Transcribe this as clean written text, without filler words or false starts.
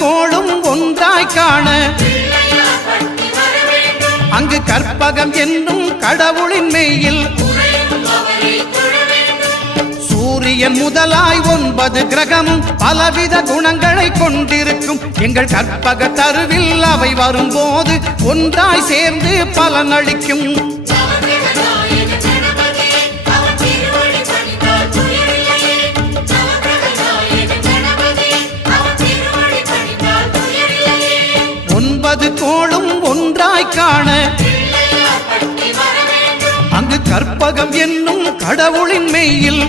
கோளும் ஒன்றாய் காண அங்கு கற்பகம் என்னும் கடவுளின் மெய்யில் சூரியன் முதலாய் 9 கிரகமும் பலவித குணங்களை கொண்டிருக்கும் எங்கள் கற்பக தருவில் அவை வரும்போது ஒன்றாய் சேர்ந்து பலனளிக்கும். கோளும் ஒன்றாய் காண அங்கு கற்பகம் என்னும் கடவுளின் மெய்யில்